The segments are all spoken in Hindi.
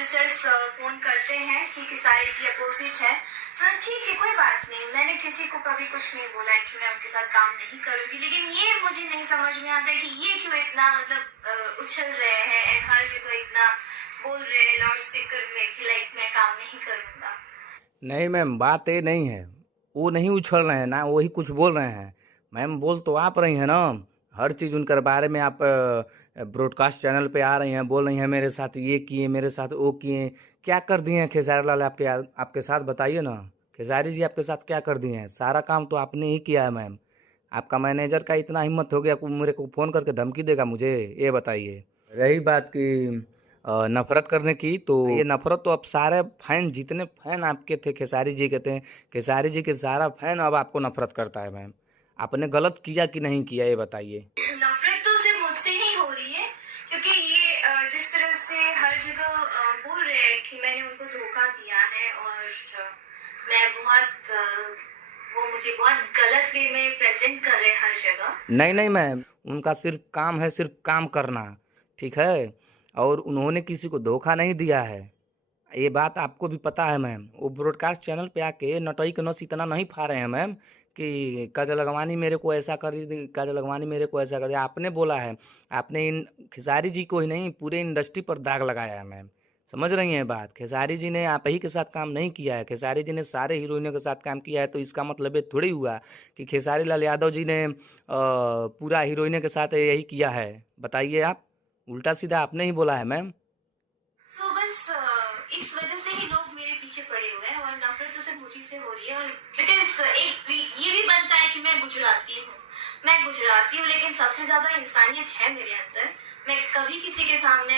प्रोड्यूसर्स फोन करते हैं कि खेसारी जी अपोजिट है, तो ठीक है कोई बात नहीं, मैंने किसी को कभी कुछ नहीं बोला है कि मैं उनके साथ काम नहीं करूंगी, लेकिन ये मुझे नहीं समझ में आता है कि ये क्यों इतना मतलब उछल रहे हैं एंड हर जगह इतना बोल रहे हैं लाउड स्पीकर में कि लाइक मैं काम नहीं करूंगा। नहीं मैम, बात ये नहीं है, वो नहीं उछल रहे हैं ना, वही कुछ बोल रहे हैं। मैम बोल तो आप रही हैं ना, हर चीज़ उनके बारे में आप ब्रॉडकास्ट चैनल पे आ रही हैं, बोल रही हैं मेरे साथ ये किए, मेरे साथ वो किए। क्या कर दिए हैं खेसारी लाल आपके साथ, बताइए ना। खेसारी जी आपके साथ क्या कर दिए हैं? सारा काम तो आपने ही किया है मैम। आपका मैनेजर का इतना हिम्मत हो गया कि मेरे को फ़ोन करके धमकी देगा मुझे, ये बताइए। रही बात की नफरत करने की, तो ये नफरत तो अब सारे फैन, जितने फैन आपके थे खेसारी जी के थे, खेसारी जी के सारा फैन अब आपको नफरत करता है मैम। आपने गलत किया कि नहीं किया, ये बताइए। नफरत तो सिर्फ मुझसे ही हो रही है, क्योंकि ये जिस तरह से हर जगह बोल रहे हैं कि मैंने उनको धोखा दिया है और मैं वो मुझे बहुत गलत वे में प्रेजेंट कर रहे हैं हर जगह। नहीं नहीं मैम, उनका सिर्फ काम है, सिर्फ काम करना, ठीक है। और उन्होंने किसी को धोखा नहीं दिया है, ये बात आपको भी पता है मैम। वो ब्रॉडकास्ट चैनल पे आके नटई के नस इतना नहीं फा रहे हैं मैम कि काजल अगवानी मेरे को ऐसा करी, काजल अगवानी मेरे को ऐसा करी। आपने बोला है, आपने इन खेसारी जी को ही नहीं पूरे इंडस्ट्री पर दाग लगाया है मैम। समझ रही हैं बात? खेसारी जी ने आप ही के साथ काम नहीं किया है, खेसारी जी ने सारे हीरोइनों के साथ काम किया है, तो इसका मतलब ये थोड़ी हुआ कि खेसारी लाल यादव जी ने पूरा हीरोइनों के साथ यही किया है। बताइए आप, उल्टा सीधा आपने ही बोला है मैम। सो बस इस वजह से ही लोग मेरे पीछे पड़े हुए हैं और नफरत तो सिर्फ मुझी से हो रही है। और बिकॉज ये भी बनता है कि मैं गुजराती हूँ, लेकिन सबसे ज्यादा इंसानियत है मेरे अंदर। मैं कभी किसी के सामने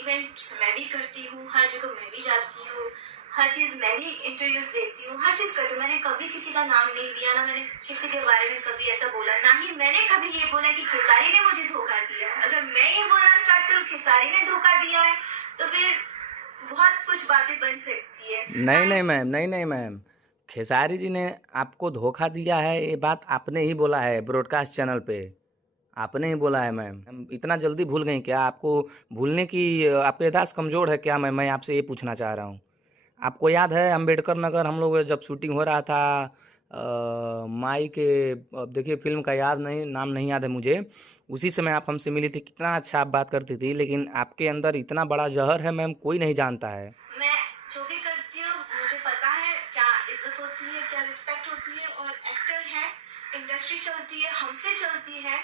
इवेंट्स मैं भी करती हूँ, हर जगह मैं भी जाती हूँ, हर चीज मैं भी इंटरव्यूज देती हूँ, हर चीज करती हूँ। मैंने कभी किसी का नाम नहीं लिया, ना मैंने किसी के बारे में कभी ऐसा बोला, ना ही मैंने कभी ये बोला कि खेसारी ने मुझे धोखा दिया है। अगर मैं ये बोलना स्टार्ट करूँ खेसारी ने धोखा दिया है, तो फिर बहुत कुछ बातें बन सकती है। नहीं नहीं मैम, नहीं नहीं मैम, खेसारी जी ने आपको धोखा दिया है, ये बात आपने ही बोला है ब्रॉडकास्ट चैनल पे। आपने ही बोला है मैम। हम इतना जल्दी भूल गई क्या? आपको भूलने की आपकी याददाश्त कमज़ोर है क्या? मैं आपसे ये पूछना चाह रहा हूँ। आपको याद है अम्बेडकर नगर हम लोग जब शूटिंग हो रहा था, माई के, अब देखिए फिल्म का याद नहीं, नाम नहीं याद है मुझे, उसी समय आप हमसे मिली थी। कितना अच्छा आप बात करती थी, लेकिन आपके अंदर इतना बड़ा जहर है मैम, कोई नहीं जानता है। मैं जो भी करती हूँ मुझे पता है क्या इज्जत होती है, क्या रिस्पेक्ट होती है। और एक्टर है, इंडस्ट्री चलती है, हमसे चलती है।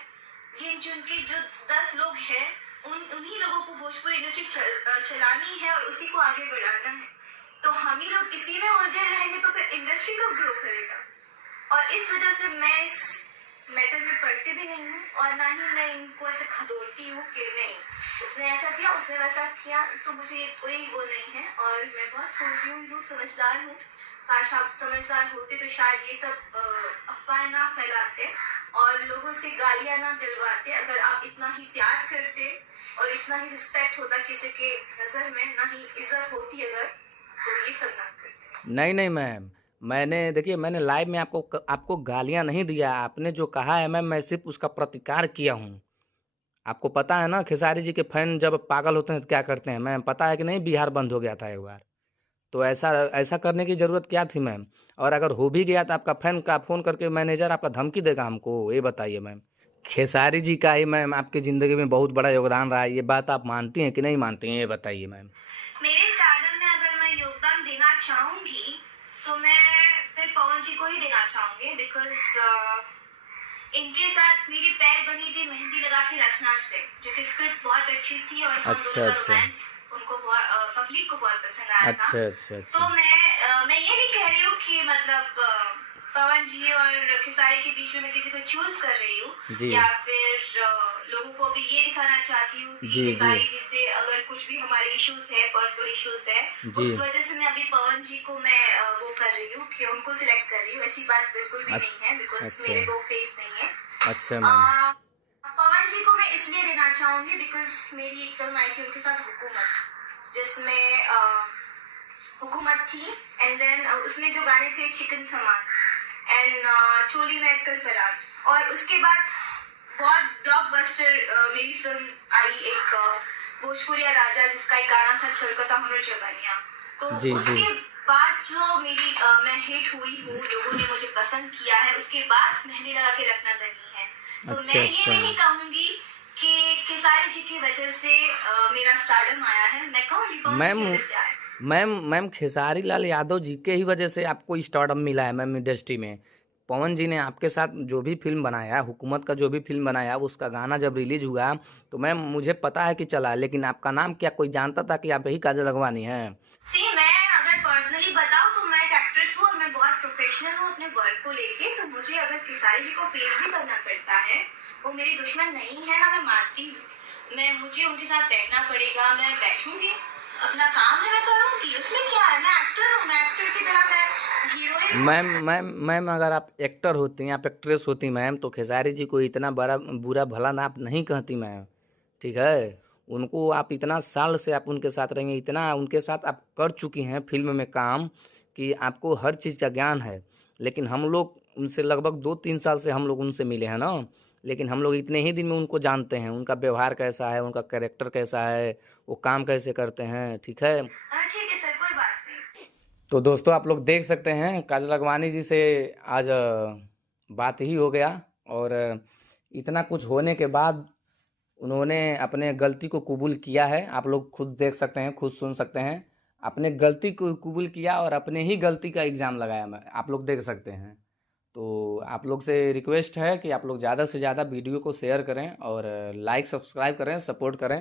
ये जिनके जो 10 लोग हैं, उन्हीं लोगों को भोजपुरी इंडस्ट्री चलानी है और उसी को आगे बढ़ाना है। तो हम ही लोग इसी में उलझे रहेंगे तो फिर इंडस्ट्री कब ग्रो करेगा? और इस वजह से मैं इस मैटर में पढ़ती भी नहीं हूँ और ना ही मैं इनको ऐसे खदोड़ती हूँ कि नहीं उसने ऐसा किया, उसने वैसा किया। तो मुझे ये कोई वो नहीं है और मैं बहुत सोची हूँ, समझदार हूँ। काश आप समझदार होते तो शायद ये सब अफवाह ना फैलाते और लोगों से गालियां ना दिलवाते। अगर आप इतना ही प्यार करते और इतना ही रिस्पेक्ट होता किसी के नजर में, ना ही इज्जत होती अगर, तो ये सब ना करते। नहीं नहीं मैम, मैंने देखिए, मैंने लाइव में आपको गालियां नहीं दिया। आपने जो कहा है मैम, मैं सिर्फ उसका प्रतिकार किया हूँ। आपको पता है ना खेसारी जी के फैन जब पागल होते हैं तो क्या करते हैं मैम, पता है कि नहीं? बिहार बंद हो गया था एक बार। तो ऐसा ऐसा करने की ज़रूरत क्या थी मैम? और अगर हो भी गया तो आपका फैन का फ़ोन करके मैनेजर आपका धमकी देगा हमको, ये बताइए मैम। खेसारी जी का ही मैम आपकी ज़िंदगी में बहुत बड़ा योगदान रहा है, ये बात आप मानती हैं कि नहीं मानती हैं, ये बताइए मैम। मेरे स्टारडम में अगर मैं योगदान देना चाहूंगी तो मैं फिर पवन जी को ही देना चाहूंगी। बिकॉज इनके साथ मेरी पैर बनी थी मेहंदी लगा के रखना से, जो कि स्क्रिप्ट बहुत अच्छी थी और हम अच्छा दोनों का अच्छा रोमांस उनको पब्लिक को बहुत पसंद आया था। अच्छा अच्छा तो अच्छा। मैं ये नहीं कह रही हूँ कि मतलब पवन जी और खेसारी के बीच में मैं किसी को चूज कर रही हूँ, जी या फिर लोगों को भी ये दिखाना चाहती हूँ कि जी जी खेसारी जी से अगर कुछ भी हमारे इश्यूज है, पर्सनल इश्यूज है, जी। उस वजह से मैं अभी पवन जी को मैं वो कर रही हूँ कि उनको सिलेक्ट कर रही हूँ। ऐसी बात बिल्कुल भी नहीं है, बिकॉज अच्छा मेरे दो फेस नहीं है। अच्छा मैम। पवन जी को मैं इसलिए देना चाहूंगी बिकॉज मेरी एक फिल्म आई थी उनके साथ हुकूमत, जिसमें हुकूमत थी एंड देन उसमें जो गाने थे चिकन समान एंड चोली में अटकल फरार, और उसके बाद बहुत ब्लॉकबस्टर मेरी फिल्म आई एक भोजपुरिया राजा जिसका एक गाना था छलकता हमरो जवानिया, तो जी जी। उसके बाद जो मैं हिट हुई हूँ, लोगों ने मुझे पसंद किया है, उसके बाद मेहंदी लगा के रखना नहीं है। तो अच्छा मैं ये अच्छा। नहीं कहूंगी कि खेसारी जी की वजह से मेरा स्टारडम आया है, मैं कहूंगी पवन जी मैम की वजह से आया है। मैम खेसारी लाल यादव जी के ही वजह से आपको स्टारडम मिला है मैम इंडस्ट्री में। पवन जी ने आपके साथ जो भी फिल्म बनाया, हुकूमत का जो भी फिल्म बनाया, उसका गाना जब रिलीज हुआ तो मैम मुझे पता है कि चला, लेकिन आपका नाम क्या कोई जानता था कि आप ही काजल लखवानी हैं? सी मैं अगर पर्सनली बताऊं तो मैं एक एक्ट्रेस हूँ और मैं बहुत प्रोफेशनल हूँ अपने वर्क को लेके, तो मुझे अगर खेसारी जी को फेस भी करना पड़ता है, वो मेरी दुश्मन नहीं है ना, मैं मानती हूँ, मुझे उनके साथ बैठना पड़ेगा, मैं बैठूंगी, अपना काम है मैं करूंगी, उसमें क्या है, मैं एक्टर हूँ, मैं एक्टर की तरह मैं हीरोइन हूँ। मैम अगर आप एक्टर होती हैं, आप एक्ट्रेस होती मैम, तो खेसारी जी को इतना बड़ा बुरा भला ना आप नहीं कहती मैम, ठीक है? उनको आप इतना साल से आप उनके साथ रहेंगे, इतना उनके साथ आप कर चुकी हैं फिल्म में काम कि आपको हर चीज़ का ज्ञान है। लेकिन हम लोग उनसे लगभग 2-3 साल से हम लोग उनसे मिले हैं ना, लेकिन हम लोग इतने ही दिन में उनको जानते हैं, उनका व्यवहार कैसा है, उनका कैरेक्टर कैसा है, वो काम कैसे करते हैं, ठीक है? ठीक है सर, कोई बात नहीं। तो दोस्तों आप लोग देख सकते हैं काजल लखवानी जी से आज बात ही हो गया, और इतना कुछ होने के बाद उन्होंने अपने गलती को कबूल किया है। आप लोग खुद देख सकते हैं, खुद सुन सकते हैं, अपने गलती को कबूल किया और अपने ही गलती का इल्ज़ाम लगाया, आप लोग देख सकते हैं। तो आप लोग से रिक्वेस्ट है कि आप लोग ज़्यादा से ज़्यादा वीडियो को शेयर करें और लाइक सब्सक्राइब करें, सपोर्ट करें।